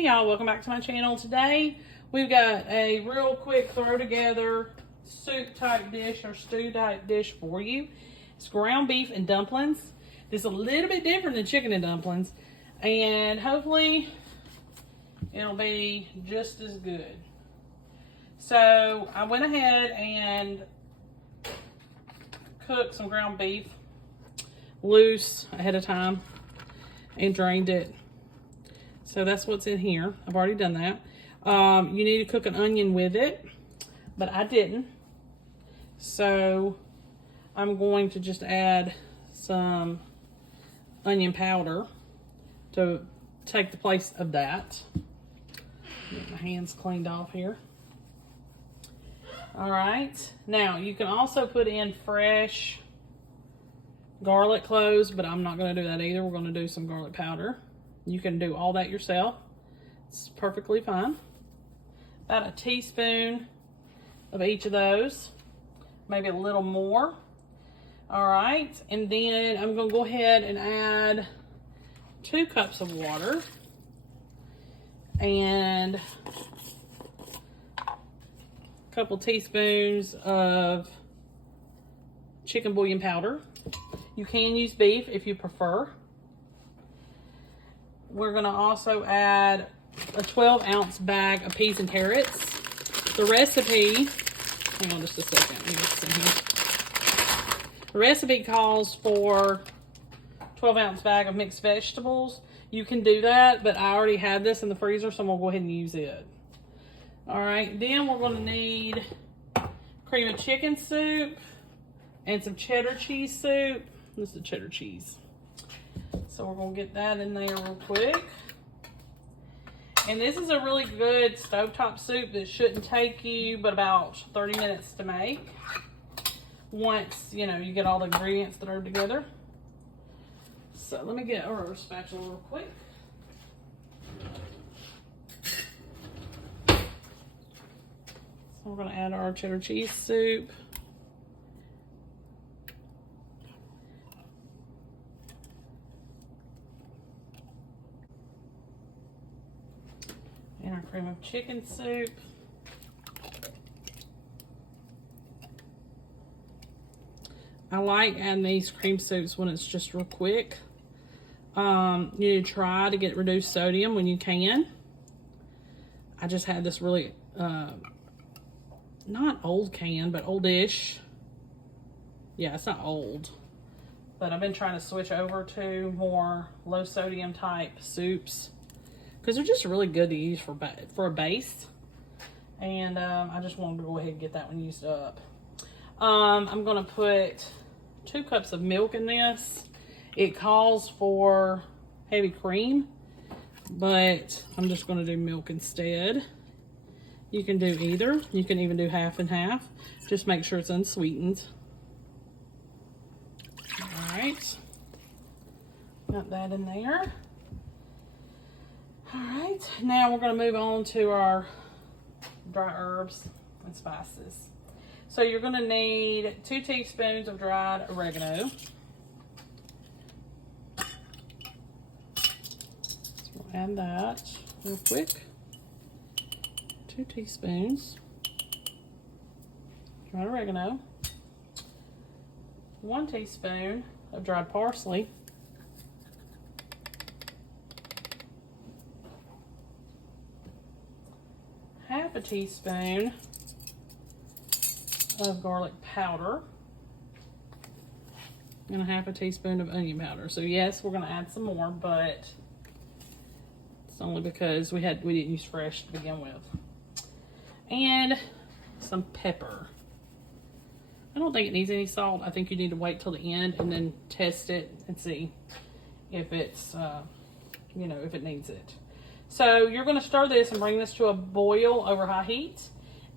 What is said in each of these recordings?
Hey y'all, welcome back to my channel. Today we've got a real quick throw together soup type dish or stew type dish for you. It's ground beef and dumplings. It's a little bit different than chicken and dumplings, and hopefully it'll be just as good. So I went ahead and cooked some ground beef loose ahead of time and drained it. So that's what's in here. I've already done that. You need to cook an onion with it, but I didn't. So I'm going to just add some onion powder to take the place of that. Get my hands cleaned off here. All right. Now you can also put in fresh garlic cloves, but I'm not going to do that either. We're going to do some garlic powder. You can do all that yourself. It's perfectly fine. About a teaspoon of each of those, maybe a little more. All right, and then I'm going to go ahead and add 2 cups of water and a couple teaspoons of chicken bouillon powder. You can use beef if you prefer. We're going to also add a 12-ounce bag of peas and carrots. The recipe, hang on just a second, let me get this in here. The recipe calls for 12-ounce bag of mixed vegetables. You can do that, but I already had this in the freezer, so I'm going to go ahead and use it. All right, then we're going to need cream of chicken soup and some cheddar cheese soup. This is the cheddar cheese. So we're going to get that in there real quick. And this is a really good stovetop soup that shouldn't take you but about 30 minutes to make. Once, you know, you get all the ingredients thrown together. So let me get our spatula real quick. So we're going to add our cheddar cheese soup. And our cream of chicken soup. I like adding these cream soups when it's just real quick. You need to try to get reduced sodium when you can. I just had this really, not old can, but oldish. Yeah, it's not old. But I've been trying to switch over to more low sodium type soups, because they're just really good to use for a base. And I just wanted to go ahead and get that one used up. I'm going to put 2 cups of milk in this. It calls for heavy cream, but I'm just going to do milk instead. You can do either. You can even do half and half. Just make sure it's unsweetened. All right. Got that in there. All right, now we're going to move on to our dry herbs and spices. So you're going to need 2 teaspoons of dried oregano. So we'll add that real quick. 2 teaspoons dried oregano. 1 teaspoon of dried parsley. Half a teaspoon of garlic powder and a half a teaspoon of onion powder. So yes, we're going to add some more, but it's only because we didn't use fresh to begin with. And some pepper. I don't think it needs any salt. I think you need to wait till the end and then test it and see if it's, you know, if it needs it. So you're going to stir this and bring this to a boil over high heat.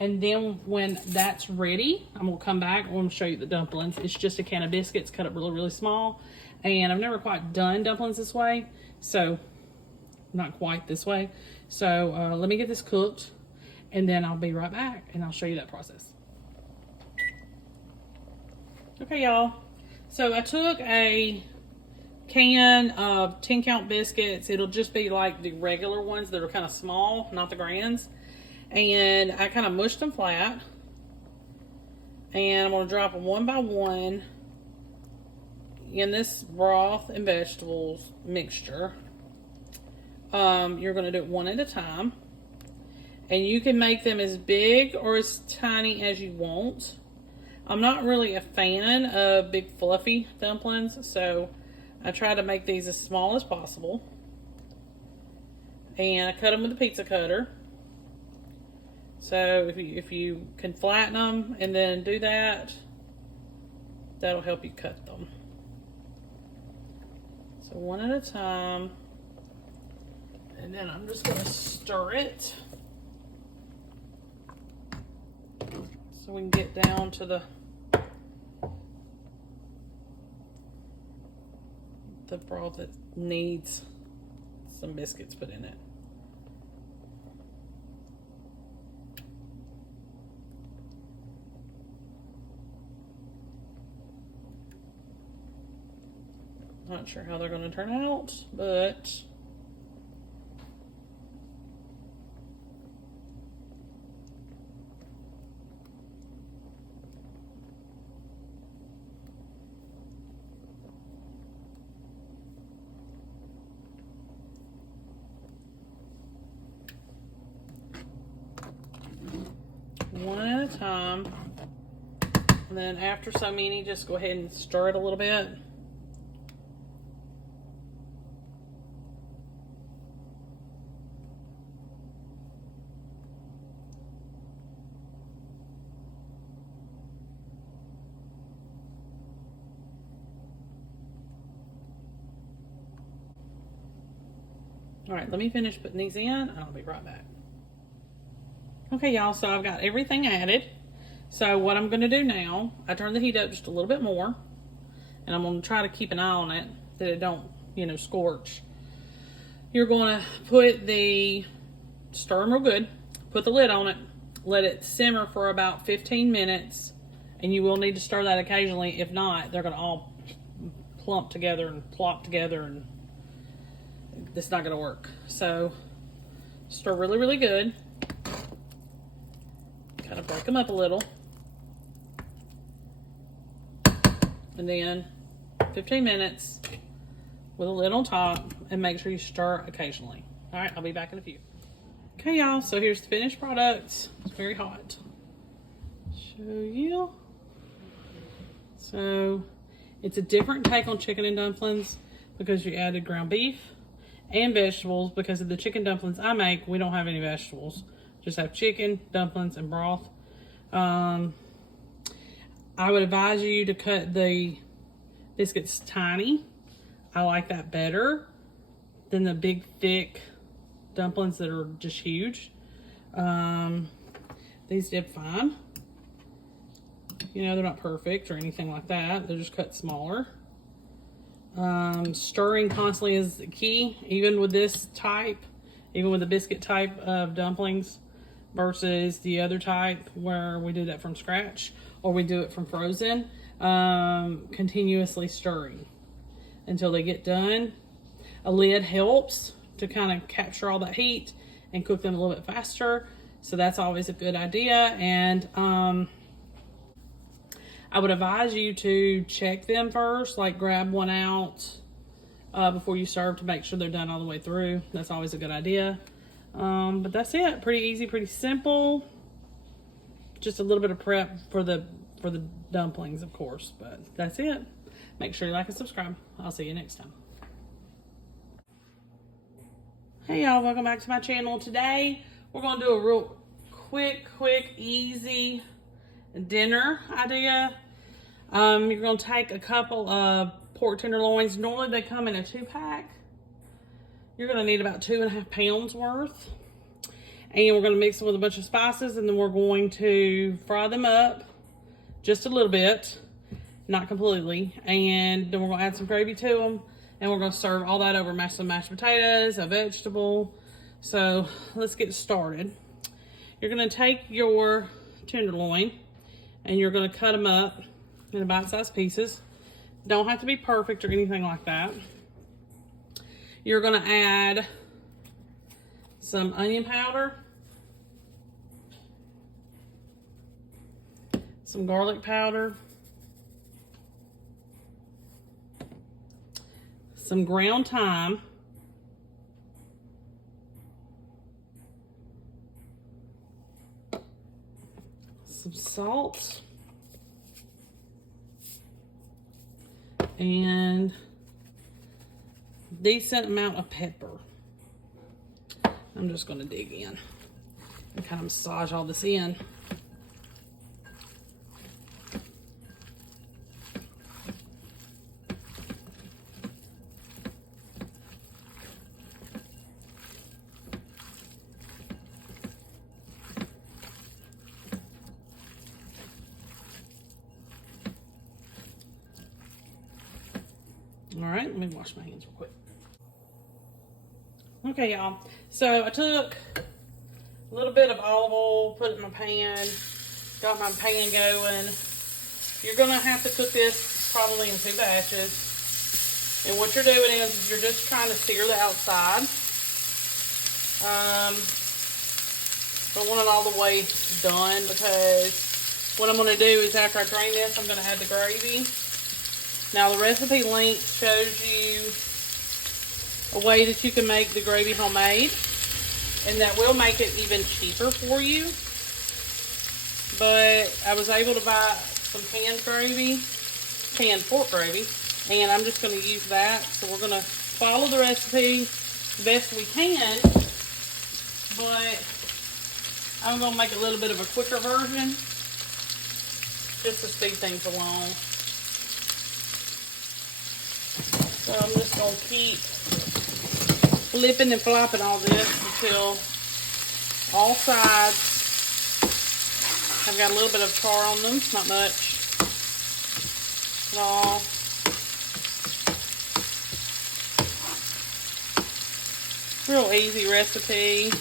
And then when that's ready, I'm going to come back and I'm going to show you the dumplings. It's just a can of biscuits cut up really, really small. And I've never quite done dumplings this way. So, not quite this way. So, let me get this cooked. And then I'll be right back and I'll show you that process. Okay, y'all. So I took a can of 10 count biscuits. It'll just be like the regular ones that are kind of small, not the grands. And I kind of mushed them flat. And I'm going to drop them one by one in this broth and vegetables mixture. You're going to do it one at a time. And you can make them as big or as tiny as you want. I'm not really a fan of big fluffy dumplings, so I try to make these as small as possible. And I cut them with a pizza cutter. So if you can flatten them and then do that, that'll help you cut them. So one at a time. And then I'm just going to stir it so we can get down to the broth that needs some biscuits put in it. Not sure how they're going to turn out, but one at a time. And then after so many, just go ahead and stir it a little bit. All right, let me finish putting these in and I'll be right back. Okay, y'all, so I've got everything added. So what I'm going to do now, I turn the heat up just a little bit more, and I'm going to try to keep an eye on it that it don't, scorch. You're going to stir them real good, put the lid on it, let it simmer for about 15 minutes, and you will need to stir that occasionally. If not, they're going to all plump together and plop together, and it's not going to work. So stir really, really good. Kind of break them up a little. And then 15 minutes with a lid on top, and make sure you stir occasionally. All right, I'll be back in a few. Okay, y'all, so here's the finished product. It's very hot. Show you. So it's a different take on chicken and dumplings because you added ground beef and vegetables. Because of the chicken dumplings I make, we don't have any vegetables. Just have chicken, dumplings, and broth. I would advise you to cut the biscuits tiny. I like that better than the big, thick dumplings that are just huge. These did fine. They're not perfect or anything like that. They're just cut smaller. Stirring constantly is the key, even with this type, even with the biscuit type of dumplings versus the other type where we do that from scratch or we do it from frozen. Continuously stirring until they get done. A lid helps to kind of capture all that heat and cook them a little bit faster. So that's always a good idea. And I would advise you to check them first, like grab one out before you serve to make sure they're done all the way through. That's always a good idea. But that's it. Pretty easy, pretty simple. Just a little bit of prep for the dumplings, of course, but that's it. Make sure you like and subscribe. I'll see you next time. Hey y'all, welcome back to my channel. Today we're going to do a real quick, easy dinner idea. You're going to take a couple of pork tenderloins. Normally they come in a 2-pack. You're going to need about 2.5 pounds worth. And we're going to mix them with a bunch of spices, and then we're going to fry them up just a little bit, not completely. And then we're going to add some gravy to them, and we're going to serve all that over some mashed potatoes, a vegetable. So let's get started. You're going to take your tenderloin and you're going to cut them up in bite-sized pieces. Don't have to be perfect or anything like that. You're gonna add some onion powder, some garlic powder, some ground thyme, some salt, and decent amount of pepper. I'm just going to dig in and kind of massage all this in. All right, let me wash my hands real quick. Okay, y'all. So I took a little bit of olive oil, put it in my pan, got my pan going. You're gonna have to cook this probably in 2 batches. And what you're doing is you're just trying to sear the outside. Don't want it all the way done, because what I'm gonna do is after I drain this, I'm gonna add the gravy. Now the recipe link shows you a way that you can make the gravy homemade, and that will make it even cheaper for you. But I was able to buy some canned gravy, canned pork gravy, and I'm just going to use that. So we're going to follow the recipe the best we can, but I'm going to make a little bit of a quicker version just to speed things along. So I'm just going to keep flipping and flopping all this until all sides have got a little bit of char on them, not much at all. Real easy recipe,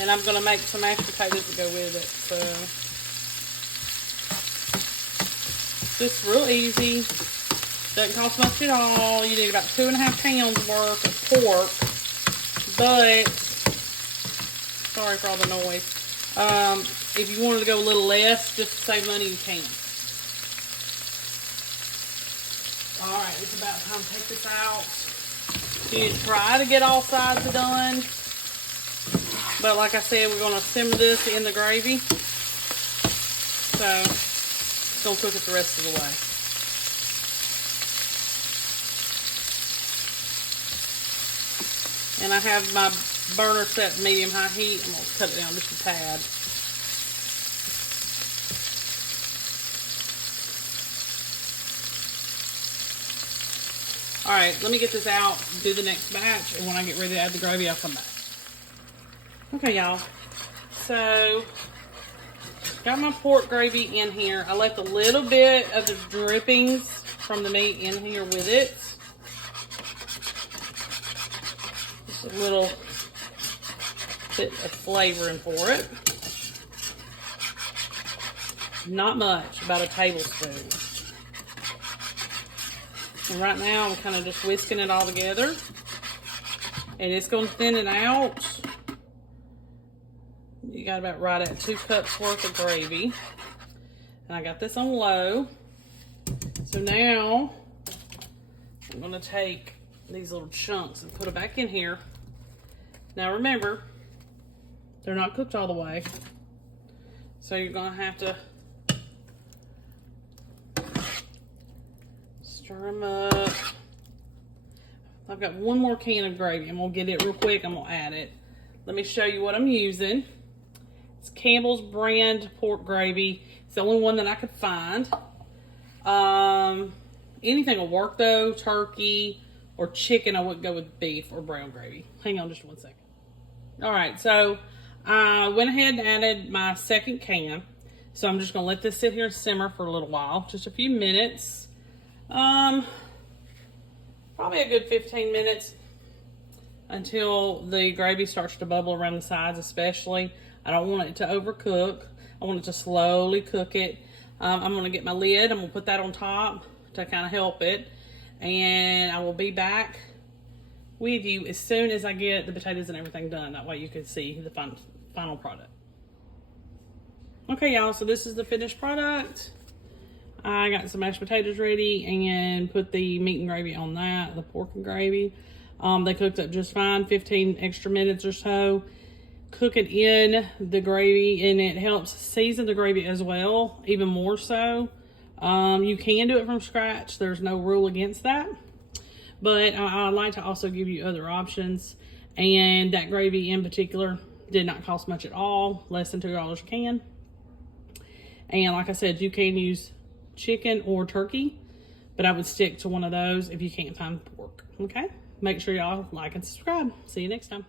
and I'm going to make some mashed potatoes to go with it. So just real easy. Doesn't cost much at all. You need about 2.5 pounds worth of pork. But, sorry for all the noise. If you wanted to go a little less, just to save money, you can. Alright, it's about time to take this out. You try to get all sides done. But like I said, we're going to simmer this in the gravy. So, it's going to cook it the rest of the way. And I have my burner set to medium-high heat. I'm going to cut it down just a tad. Alright, let me get this out, do the next batch, and when I get ready to add the gravy, I'll come back. Okay, y'all. So, got my pork gravy in here. I left a little bit of the drippings from the meat in here with it. A little bit of flavoring for it. Not much, about a tablespoon. And right now I'm kind of just whisking it all together. And it's going to thin it out. You got about right at 2 cups worth of gravy. And I got this on low. So now I'm going to take these little chunks and put it back in here. Now remember, they're not cooked all the way, so you're gonna have to stir them up. I've got one more can of gravy. I'm gonna get it real quick. I'm gonna add it. Let me show you what I'm using. It's Campbell's brand pork gravy. It's the only one that I could find. Anything will work though, turkey or chicken. I wouldn't go with beef or brown gravy. Hang on just 1 second. All right, so I went ahead and added my second can. So I'm just gonna let this sit here and simmer for a little while, just a few minutes. Probably a good 15 minutes until the gravy starts to bubble around the sides, especially. I don't want it to overcook. I want it to slowly cook it. I'm gonna get my lid. I'm gonna put that on top to kind of help it. And I will be back with you as soon as I get the potatoes and everything done. That way you can see the final product. Okay, y'all, so this is the finished product. I got some mashed potatoes ready and put the meat and gravy on that, the pork and gravy. They cooked up just fine, 15 extra minutes or so. Cook it in the gravy, and it helps season the gravy as well, even more so. You can do it from scratch. There's no rule against that. But I like to also give you other options. And that gravy in particular did not cost much at all, less than $2 a can. And like I said, you can use chicken or turkey, but I would stick to one of those if you can't find pork. Okay? Make sure y'all like and subscribe. See you next time.